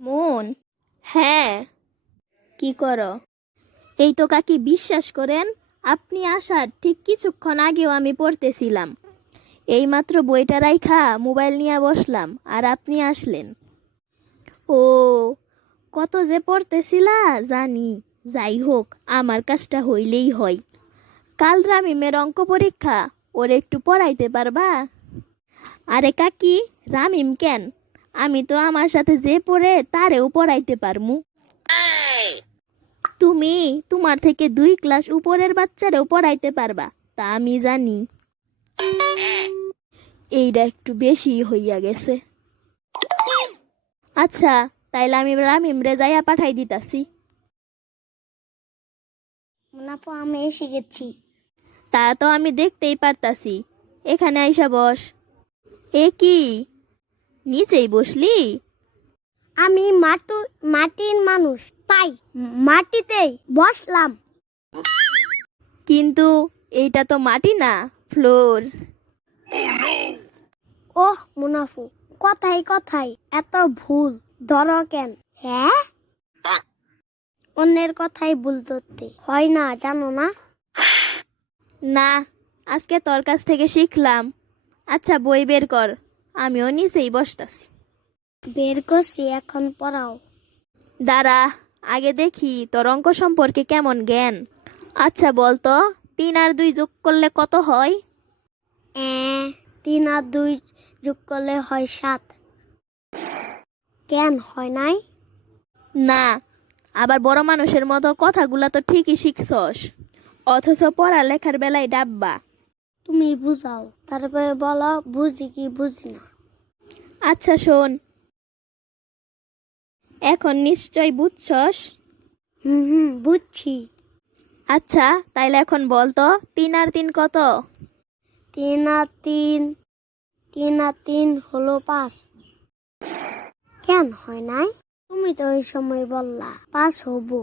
মন, হ্যাঁ। কি করো? এই তো কাকি, বিশ্বাস করেন, আপনি আসার ঠিক কিছুক্ষণ আগেও আমি পড়তেছিলাম। এইমাত্র বইটা রাইখা মোবাইল নিয়ে বসলাম আর আপনি আসলেন। ও, কত যে পড়তেছিলা জানি। যাই হোক, আমার কাজটা হইলেই হয়। কাল রামিমের অঙ্ক পরীক্ষা, ওর একটু পড়াইতে পারবা? আরে কাকি, রামিম কেন, আমি তো আমার সাথে যে পড়ে তারেও পড়াইতে পারমু। তুমি তোমার থেকে 2 ক্লাস উপরের বাচ্চারেও পড়াইতে পারবা, তা আমি জানি। এইটা একটু বেশি হইয়া গেছে। আচ্ছা, তাইলে আমি রামিমরে যাইয়া পাঠাই দিতাছি। মুনাফা আমি এসে গেছি। তা তো আমি দেখতেই পারতাছি। এখানে আইসা বস। এ কি, নিচেই বসলি? আমি মাটির মানুষ, তাই মাটিতেই বসলাম। কিন্তু এইটা তো মাটি না, ফ্লোর। ওহ মুনাফু, কথাই কথাই এত ভুল ধরো কেন? হ্যাঁ, অন্যের কথাই ভুল ধরতে হয় না, জানো না? না, আজকে তোর কাছ থেকে শিখলাম। আচ্ছা, বই বের কর, আমিও নিচেই বসতাছি। বের করছি, এখন পড়াও। দাঁড়া, আগে দেখি তোর অঙ্ক সম্পর্কে কেমন জ্ঞান। আচ্ছা বলতো, 3 আর 2 যোগ করলে কত হয়? 3 আর 2 যোগ করলে হয় 7। কেন হয় নাই? না, আবার বড় মানুষের মতো কথাগুলা তো ঠিকই শিখছস, অথচ পড়ালেখার বেলায় ডাব্বা। তুমি বুঝাও, তারপরে বলো বুঝি কি বুঝি না। আচ্ছা শোন, এখন নিশ্চয় বুঝছস। বুঝছি। আচ্ছা, তাইলে এখন বলতো 3 আর 3 কত? 3 আর 3 হলো 5। কেন হয় নাই? তুমি তো ওই সময় বললা 5 হবো।